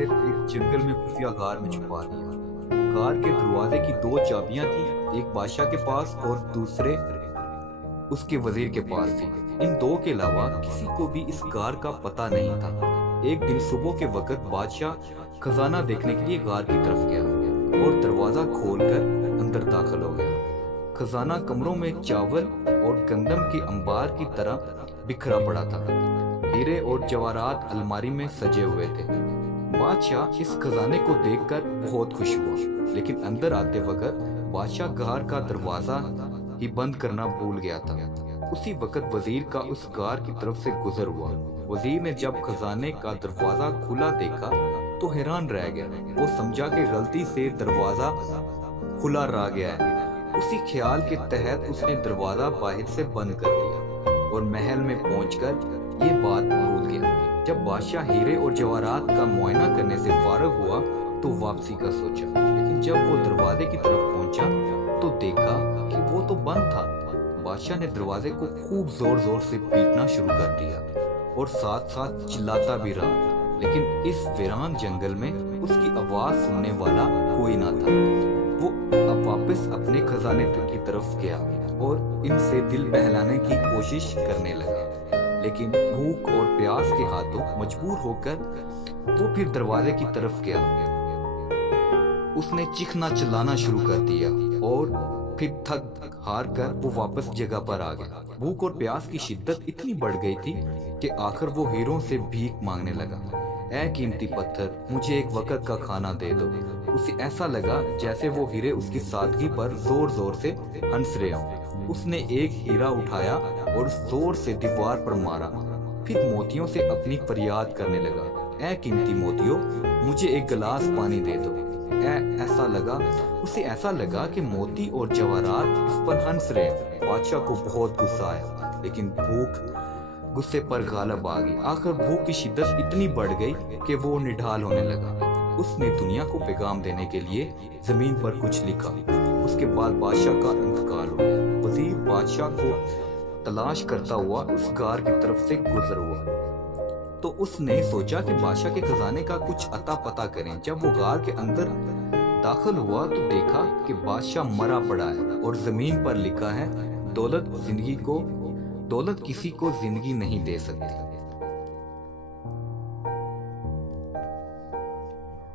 शहर एक जंगल में खुफिया गार में छुपा दिया। गार के दरवाजे की दो चाबियां थी, एक बादशाह के पास और दूसरे उसके वजीर के पास थी। इन दो के अलावा किसी को भी इस गार का पता नहीं था। एक दिन सुबह के वक्त बादशाह खजाना देखने के लिए गार की तरफ गया और दरवाजा खोलकर अंदर दाखिल हो गया। खजाना कमरों में चावल और गंदम के अंबार की तरह बिखरा पड़ा था। हीरे और जवाहरात अलमारी में सजे हुए थे। बादशाह इस खजाने को देखकर बहुत खुश हुआ, लेकिन अंदर आते वक्त बादशाह गार का दरवाजा ही बंद करना भूल गया था। उसी वक्त वजीर का उस गार की तरफ से गुजर हुआ। वजीर ने जब खजाने का दरवाजा खुला देखा तो हैरान रह गया। वो समझा कि गलती से दरवाजा खुला रह गया है। उसी ख्याल के तहत उसने दरवाजा बाहर से बंद कर दिया और महल में पहुंचकर ये बात भूल गया। जब बादशाह हीरे और जवाहरात का मुआयना करने से फारग हुआ तो वापसी का सोचा, लेकिन जब वो दरवाजे की तरफ पहुंचा तो देखा कि वो तो बंद था। बादशाह ने दरवाजे को खूब जोर जोर से पीटना शुरू कर दिया और साथ साथ चिल्लाता भी रहा, लेकिन इस वीरान जंगल में उसकी आवाज सुनने वाला कोई ना था। वो अब वापस अपने खजाने की तरफ गया और इनसे दिल बहलाने की कोशिश करने लगा, लेकिन भूख और प्यास के हाथों मजबूर होकर वो फिर दरवाजे की तरफ गया। उसने चीखना चिल्लाना शुरू कर दिया और फिर थक हार कर वो वापस जगह पर आ गया। भूख और प्यास की शिद्दत इतनी बढ़ गई थी कि आखिर वो हीरों से भीख मांगने लगा। ऐ कीमती पत्थर, मुझे एक वक्त का खाना दे दो। उसे ऐसा लगा जैसे वो हीरे उसकी सादगी पर जोर जोर से हंस रहे हों। उसने एक हीरा उठाया और जोर से दीवार पर मारा, फिर मोतियों से अपनी फरियाद करने लगा। ऐ कीमती मोतियों, मुझे एक गिलास पानी दे दो। उसे ऐसा लगा कि मोती और जवाहरात उस पर हंस रहे हैं। बादशाह को बहुत गुस्सा आया, लेकिन भूख गुस्से पर गालब आ गई। आखिर भूख की शिद्दत इतनी बढ़ गई कि वो निढाल होने लगा। उसने दुनिया को पैगाम देने के लिए जमीन पर कुछ लिखा। उसके बाद बादशाह का इंतकाल हो गया। वजीर बादशाह को तलाश करता हुआ उस गार की तरफ से गुजर हुआ तो उसने सोचा कि बादशाह के खजाने का कुछ अता पता करें। जब वो गार के अंदर दाखिल हुआ तो देखा कि बादशाह मरा पड़ा है और जमीन पर लिखा है, दौलत किसी को जिंदगी नहीं दे सकती।